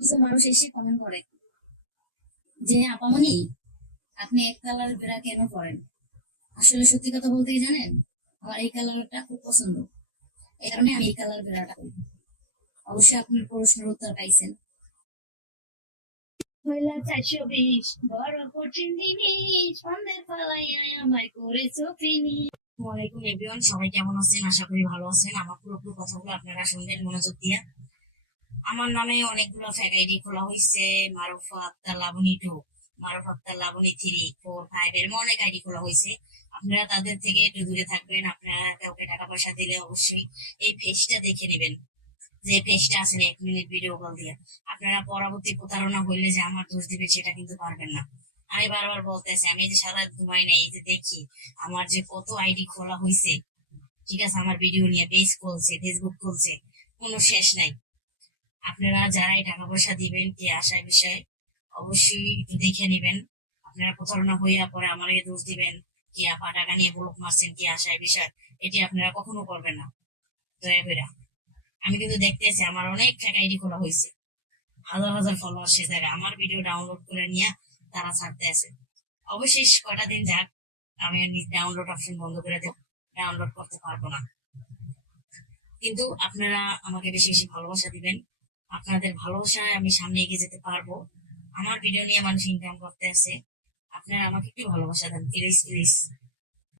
কিছু মানুষ এসে কমেন্ট করে যে আপামনি আপনি এক কালার বেড়া কেন করেন। আসলে সত্যি কথা বলতে কি জানেন, আমার এই কালারটা খুব পছন্দ, এই কারণে আমি এই কালার বেড়াটা করি। অবশ্যই আপনি প্রশ্নের উত্তর পাইছেন। হইলা 420 বড় কঠিন জিনিস ফান্দের পালাইয়া আমায় করেছো ফিনিশ। ওয়ালাইকুম এভরিওয়ান, সবাই কেমন আছেন? আশা করি ভালো আছেন। আমার পুরোপুরি কথাগুলো আপনারা শুনবেন মনোযোগ দিয়া। আমার নামে অনেকগুলো ফ্যাক আইডি খোলা হয়েছে। মারুফা আক্তার লাবণী 2, মারুফা আক্তার লাবণী 3, 4, 5 এরকম অনেক আইডি খোলা হয়েছে। আপনারা তাদের থেকে একটু দূরে থাকবেন। আপনারা কাউকে টাকা পয়সা দিলে অবশ্যই এই পেজটা দেখে নেবেন, যে পেজটা আছেন 1 মিনিট ভিডিও কল দিয়ে। আপনারা পরবর্তী প্রতারণা হইলে যে আমার দোষ দিবে সেটা কিন্তু পারবেন না। আমি বারবার বলতেছি, আমি যে সারা ঘুমাই না, এই যে দেখি আমার যে কত আইডি খোলা হয়েছে, ঠিক আছে, আমার ভিডিও নিয়ে পেজ খুলছে, ফেসবুক খুলছে, কোনো শেষ নাই। আপনারা যারাই টাকা পয়সা দিবেন কে আশায় বিষয়ে অবশ্যই একটু দেখে নেবেন। আপনারা প্রতারণা হইয়া পরে আমাকে দোষ দিবেন কি আপা টাকা নিয়ে ব্লক মারছেন কি আশায় বিষয়, এটি আপনারা কখনো করবেন না, দয়া করে। আমি কিন্তু দেখতেছি আমার অনেক টাকা আইডি খোলা হয়েছে, হাজার হাজার ফলোয়ার সে জায়গায় আমার ভিডিও ডাউনলোড করে নিয়ে তারা ছাড়তে আছে। অবশেষ কটা দিন যাক, আমি ডাউনলোড অপশন বন্ধ করে দেব, ডাউনলোড করতে পারবো না। কিন্তু আপনারা আমাকে বেশি বেশি ভালোবাসা দিবেন। আপনাদের ভালোবাসায় আমি সামনে এগিয়ে যেতে পারবো। আমার ভিডিও নিয়ে মানুষ ইনকাম করতে আছে, আপনারা আমাকে একটু ভালোবাসা দেন প্লিজ প্লিজ।